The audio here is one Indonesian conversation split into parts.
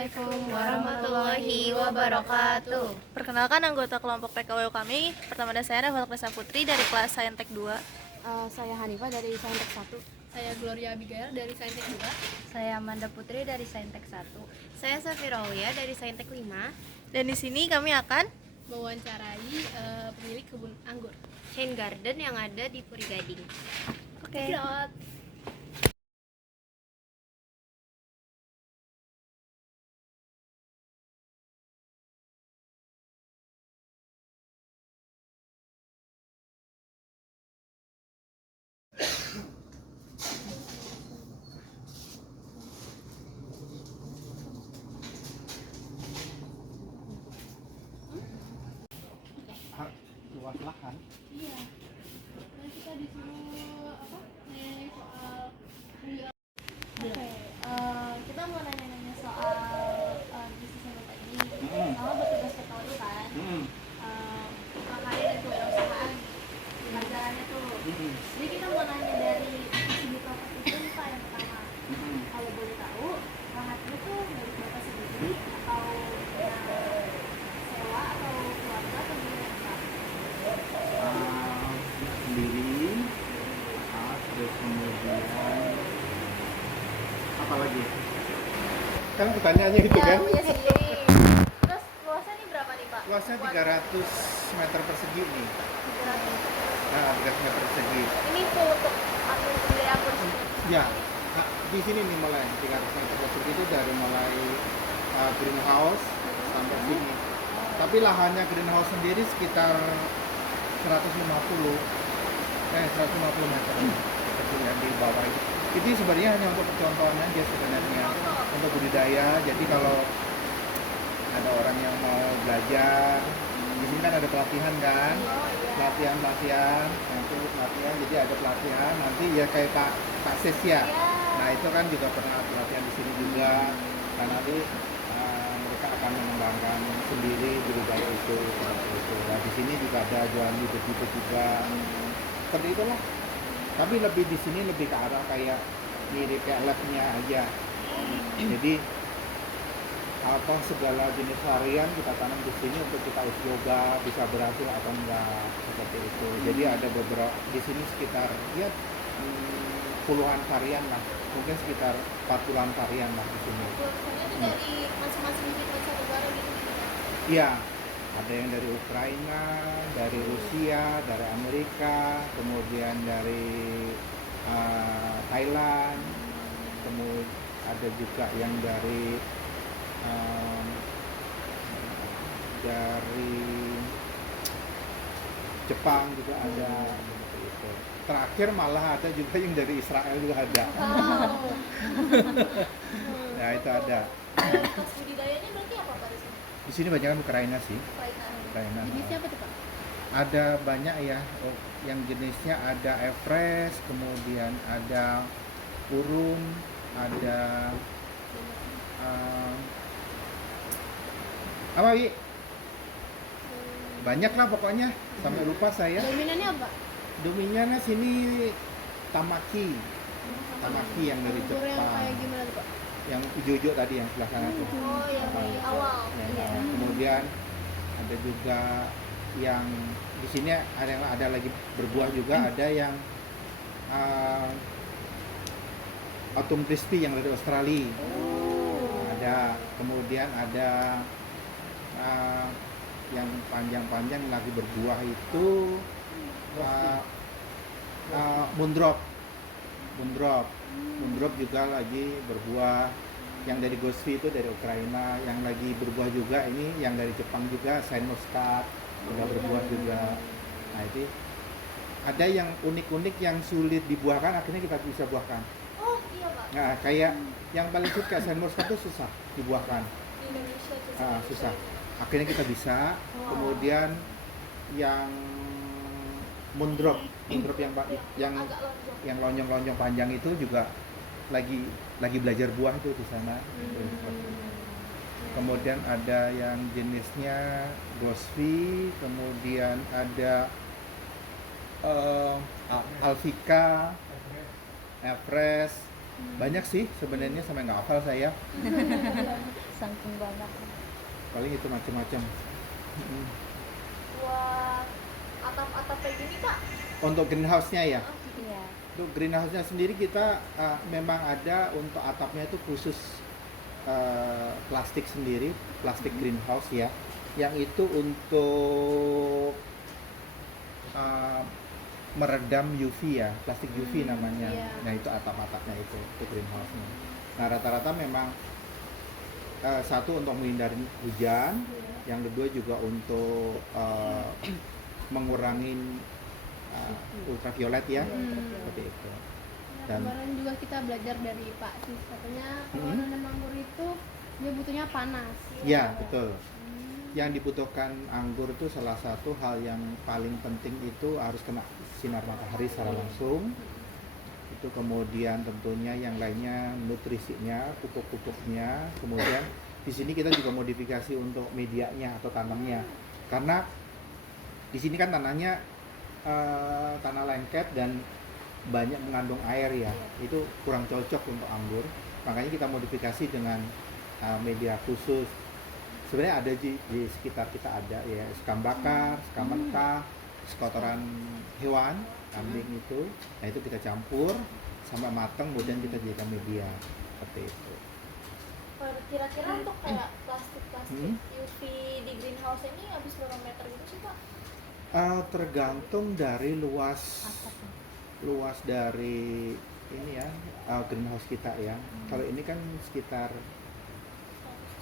Assalamualaikum warahmatullahi wabarakatuh. Perkenalkan anggota kelompok PKWU kami. Pertama ada saya Rafael Krisa Putri dari kelas Saintek 2. Saya Hanifah dari Saintek 1. Saya Gloria Abigail dari Saintek 2. Saya Amanda Putri dari Saintek 1. Saya Safira Aulia dari Saintek 5. Dan di sini kami akan Mewawancarai pemilik kebun anggur Shane Garden yang ada di Puri Gading. Oke. Luas lahan. Iya. Dan kita disuruh soal Kita mau nanya-nanya soal bisnis yang Bapak ini. Sama bertugas ke dulu kan? Prakarya dan kewirausahaan di pelajarannya tuh. Jadi kita mau nanya dari segi Bapak itu Pak yang pertama. Kalau boleh tahu, Rahatnya tuh dari Bapak sendiri atau sewa atau keluarga atau gimana Pak? Sendiri, terus kemudian apa lagi? Kan pertanyaannya itu kan? Punya sendiri. Terus luasnya nih berapa nih Pak? Luasnya 300 meter persegi nih. 300 meter persegi. Ini full untuk akun sendiri akun sendiri. Ya, nah, di sini nih mulai 300 meter persegi itu dari mulai greenhouse sampai sini. Tapi lahannya greenhouse sendiri sekitar 150 meter persegi yang di bawah itu. Itu sebenarnya hanya untuk percontohan aja sebenarnya untuk budidaya. Jadi kalau ada orang yang mau belajar, di sini kan ada pelatihan kan, pelatihan nanti pelatihan. Jadi ada pelatihan nanti ya kayak Pak Ses ya. Nah itu kan juga pernah pelatihan di sini juga. Dan nanti mereka akan mengembangkan sendiri budidaya itu. Nah di sini juga ada jualan bibit-bibit juga. Seperti itulah. Tapi lebih di sini lebih ke arah kayak mirip kayak labnya aja. Jadi apa segala jenis varian kita tanam di sini untuk kita uji coba bisa berhasil atau enggak seperti itu. Jadi ada beberapa di sini sekitar ya puluhan varian lah, mungkin sekitar 40-an varian lah di sini. Pulangnya itu dari masing-masing bibit satu negara gitu ya? Iya, ada yang dari Ukraina, dari Rusia, dari Amerika, kemudian dari Thailand, kemudian ada juga yang dari Jepang juga ada. Gitu. Terakhir malah ada juga yang dari Israel juga ada. Ya itu ada. Pas budidayanya berarti apa Pak di sini? Di sini banyak kan Ukraina sih. Ukraina. jenisnya apa tuh Pak? Ada banyak ya, yang jenisnya ada Everest, kemudian ada Urun, ada apa Wi? Banyak lah pokoknya, sampai lupa saya. Dominannya apa? Dominannya sini Tamaki yang dari Anggur yang Jepang, kayak gimana tuh Pak? yang hijau-hijau tadi yang sebelah sana tuh. Oh ya dari awal. Ya, kemudian ada juga yang di sini ada lagi berbuah juga, ada yang Autumn Crispy yang dari Australia. Ada, kemudian ada yang panjang-panjang lagi berbuah itu Moondrop juga lagi berbuah. Yang dari Gosvi itu dari Ukraina, yang lagi berbuah juga ini yang dari Jepang juga, Saint Muscat udah berbuah juga. Nah itu ada yang unik-unik yang sulit dibuahkan, akhirnya kita bisa buahkan. Oh iya Pak. Nah kayak yang paling sulit kayak Saint Muscat itu susah dibuahkan. Di Indonesia tuh. Susah. Akhirnya kita bisa. Kemudian yang Moondrop yang lonjong-lonjong panjang itu juga lagi belajar buah itu di sana. Kemudian ada yang jenisnya Gosvi, kemudian ada Alfika, Everest, banyak sih sebenarnya sampai nggak hafal saya. saking banyak. Paling itu macam-macam. Mm-mm. Buat atap-atap kayak gini Pak. Untuk greenhouse-nya ya. Iya. Untuk greenhouse-nya sendiri kita memang ada untuk atapnya itu khusus plastik sendiri, plastik greenhouse ya. Yang itu untuk meredam UV ya, plastik UV namanya. Iya. Nah itu atap-atapnya itu greenhouse-nya. Nah rata-rata memang satu untuk menghindari hujan, yang kedua juga untuk mengurangi ultraviolet ya, seperti itu. Dan Kemarin juga kita belajar dari Pak Sis, katanya kalau nanam anggur itu dia butuhnya panas. ya betul. Yang dibutuhkan anggur itu salah satu hal yang paling penting itu harus kena sinar matahari secara langsung. Itu kemudian tentunya yang lainnya nutrisinya, pupuk-pupuknya. Kemudian di sini kita juga modifikasi untuk medianya atau tanamnya. Karena di sini kan tanahnya tanah lengket dan banyak mengandung air ya. Itu kurang cocok untuk anggur. Makanya kita modifikasi dengan media khusus. Sebenarnya ada di sekitar kita ada ya, sekam bakar, sekam mentah, kotoran hewan, kambing itu. Nah itu kita campur sampai matang, kemudian kita jadikan media seperti itu. Kira-kira untuk kayak plastik UV di greenhouse ini habis berapa meter gitu sih Pak? Tergantung dari luas dari ini ya, greenhouse kita ya. Kalau ini kan sekitar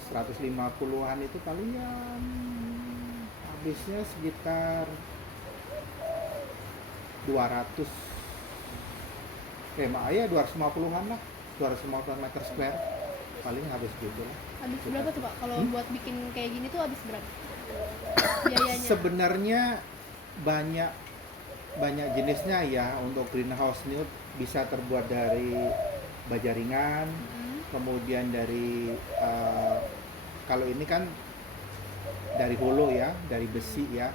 150-an itu paling ya habisnya sekitar 200 ya 250-an lah, 250 meter square paling habis gitu lah. Habis berapa tuh Pak? Kalau buat bikin kayak gini tuh habis berapa? Biayanya? Sebenarnya banyak jenisnya ya. Untuk greenhouse ini bisa terbuat dari baja ringan, kemudian dari kalau ini kan dari holo ya, dari besi ya.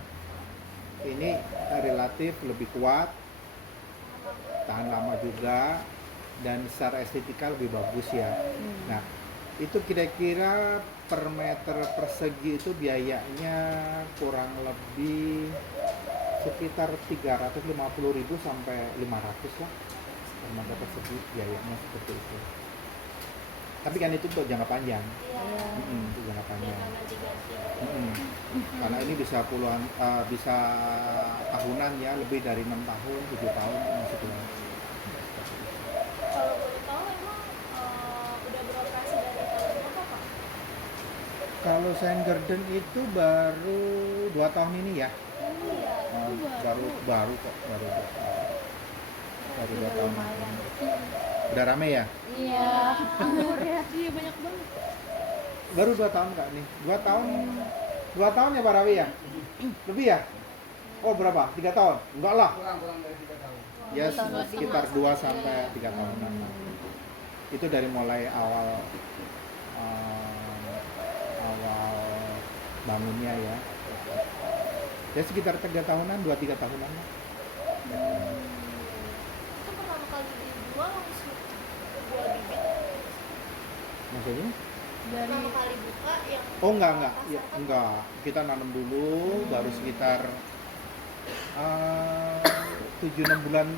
Ini relatif lebih kuat, tahan lama juga, dan secara estetika lebih bagus ya. Nah, itu kira-kira per meter persegi itu biayanya kurang lebih sekitar 350.000 sampai 500 lah per meter persegi biayanya seperti itu. Tapi kan itu untuk jangka panjang. Untuk jangka panjang. Karena ini bisa bisa tahunan ya, lebih dari 6 tahun, 7 tahun masih belum. Kalau boleh tahu emang udah beroperasi dari tahun berapa Pak? Kalau Saint Garden itu baru 2 tahun ini ya. Baru kok, baru 2 tahun. Udah rame ya? Iya. Iya banyak banget. Baru 2 tahun Kak nih. 2 tahun ya Pak Rawi ya? Lebih ya? Oh berapa? 3 tahun? Enggak lah. Kurang dari 3 tahun. Ya sekitar 2 sampai 3 tahunan. Itu dari mulai awal bangunnya ya. Ya sekitar 3 tahunan, 2-3 tahunan lah. Itu pertama kali dijual langsung buah bibit. Maksudnya? Pertama kali buka yang Oh enggak. Ya, enggak. Kita nanam dulu baru sekitar 7-6 bulan,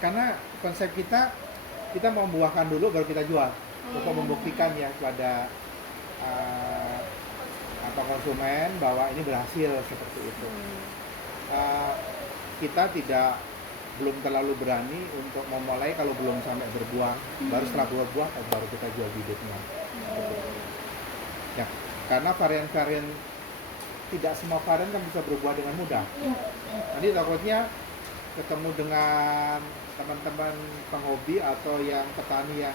karena konsep kita membuahkan dulu baru kita jual. Untuk membuktikan ya kepada konsumen bahwa ini berhasil seperti itu. Kita belum terlalu berani untuk memulai kalau belum sampai berbuah. Baru setelah berbuah baru kita jual bibitnya. Ya, karena varian-varian tidak semua varian kan bisa berbuah dengan mudah. Nanti takutnya ketemu dengan teman-teman penghobi atau yang petani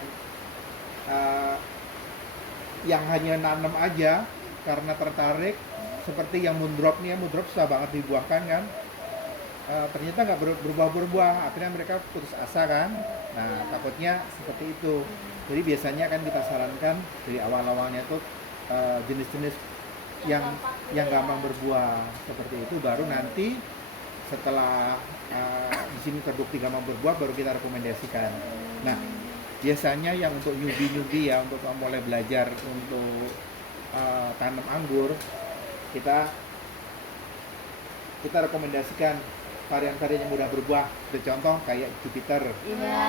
yang hanya nanam aja karena tertarik, seperti yang moondrop nih ya, moondrop susah banget dibuahkan kan. Ternyata nggak berbuah-berbuah, akhirnya mereka putus asa kan. Nah takutnya seperti itu. Jadi biasanya kan kita sarankan dari awal-awalnya tuh jenis-jenis yang gampang berbuah seperti itu, baru nanti setelah di sini terbukti gampang berbuah baru kita rekomendasikan. Nah biasanya yang untuk newbie ya, untuk mulai belajar untuk tanam anggur, kita rekomendasikan varian-varian yang mudah berbuah. Seperti contoh kayak Jupiter. Iya.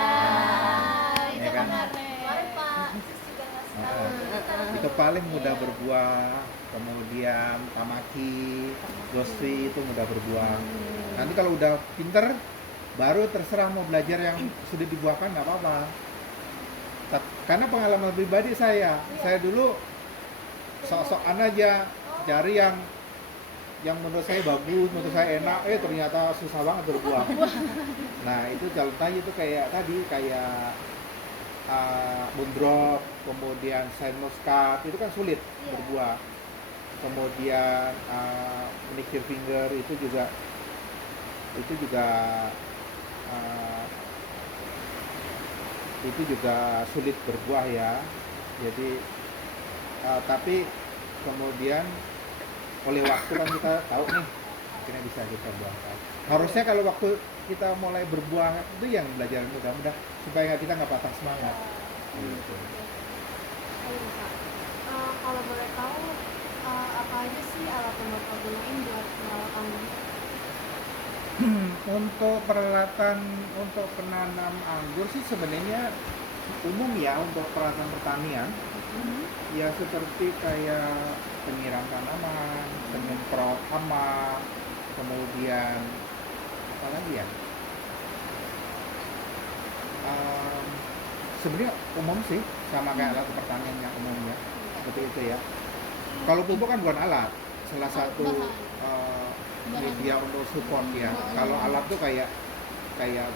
Ya kan? Kemarin Pak Sis juga ngasih tahu Itu paling mudah berbuah. Kemudian Tamaki, Gosri itu mudah berbuah. Nanti kalau udah pinter, baru terserah mau belajar yang sudah dibuahkan, nggak apa-apa. Karena pengalaman pribadi saya dulu sok-sokan aja cari yang menurut saya bagus, menurut saya enak, ternyata susah banget berbuah. Nah itu contohnya itu kayak tadi, kayak Moondrop, kemudian Saint Muscat, itu kan sulit berbuah. Kemudian Manicure Finger itu juga sulit berbuah ya. Jadi tapi kemudian oleh waktu kan kita tahu nih akhirnya bisa kita buahkan. Harusnya kalau waktu kita mulai berbuah itu yang belajar mudah-mudah supaya kita nggak patah semangat. Gitu. Kalau boleh tahu apa aja sih alat yang Bapak gunain buat merawat anggur? Untuk peralatan untuk penanam anggur sih sebenarnya umum ya untuk peralatan pertanian. Ya seperti kayak penyiram tanaman, penyemprot hama, kemudian apa lagi ya? Sebenarnya umum sih sama kayak alat pertanian yang umumnya seperti itu ya. Kalau pupuk kan bukan alat, salah satu media untuk support ya. Kalau alat tuh kayak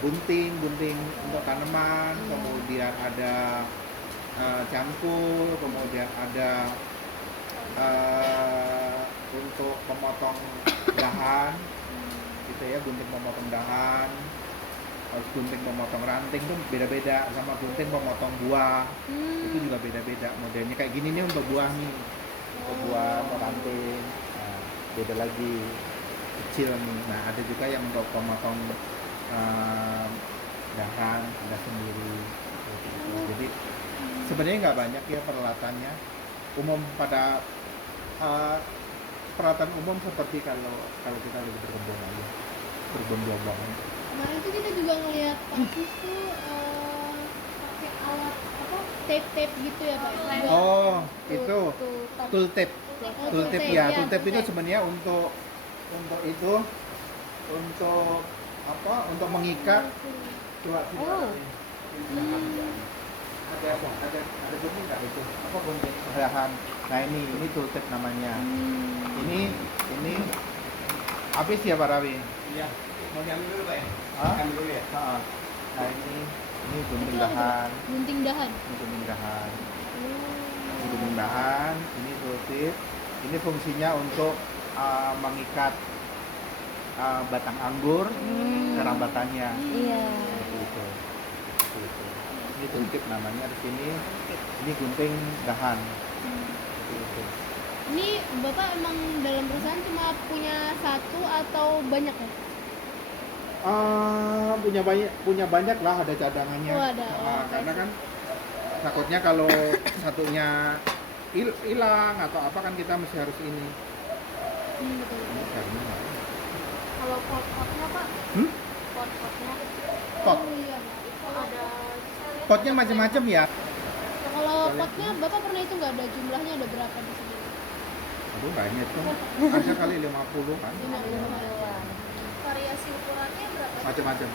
gunting untuk tanaman, kemudian ada cangkul, kemudian ada untuk memotong dahan, gitu ya, gunting memotong dahan, harus gunting memotong ranting tuh beda-beda, sama gunting memotong buah, itu juga beda-beda modelnya. Kayak gini nih untuk buah nih, untuk buah atau ranting, nah, beda lagi kecil nih. Nah ada juga yang untuk memotong dahan, ada sendiri. Jadi sebenarnya nggak banyak ya peralatannya. Umum pada peralatan umum seperti kalau kita lagi berkebun aja, berkebun buah-buahan. Kemarin itu kita juga ngeliat Pak Sis tuh pakai alat apa tape gitu ya Pak? Oh itu tool tape. Tool tape ya, tool tape itu tape. sebenarnya untuk itu untuk apa? Untuk mengikat. Coba ada gunting nggak itu? Apa gunting dahan? Nah ini tool tape namanya. Ini habis ya Pak Rawi? Iya. Mau diambil dulu Pak ya? Hah? Ambil dulu ya? Nah ini gunting dahan. Gunting dahan. Ini gunting dahan. Ini gunting dahan. Ini tool tape. Ini fungsinya untuk mengikat batang anggur ke rambatannya. Iya. Seperti itu. Ini tool tape namanya di sini. Ini gunting dahan. Seperti itu. Ini Bapak emang dalam perusahaan cuma punya satu atau banyak ya? Punya banyak lah, ada cadangannya. Oh, ada. Karena kan takutnya kalau satunya hilang atau apa kan kita mesti harus ini. Betul. Ini karena nggak ada. Kalau pot-potnya Pak? Pot-potnya? Pot. Oh iya. ada Potnya macam-macam ya. Kalau potnya Bapak pernah itu nggak ada jumlahnya ada berapa di sini? Aduh banyak tuh. Ada kali 50 kan. 50-an. variasi ukurannya berapa? Macam-macam.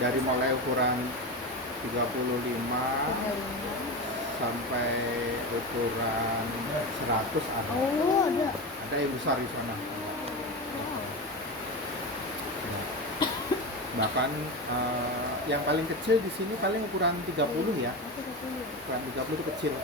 Dari mulai ukuran 35 sampai ukuran 100 ada. Oh ada. Ada yang besar di sana. Bahkan yang paling kecil di sini paling ukuran 30 ya. Ukuran 30 itu kecil.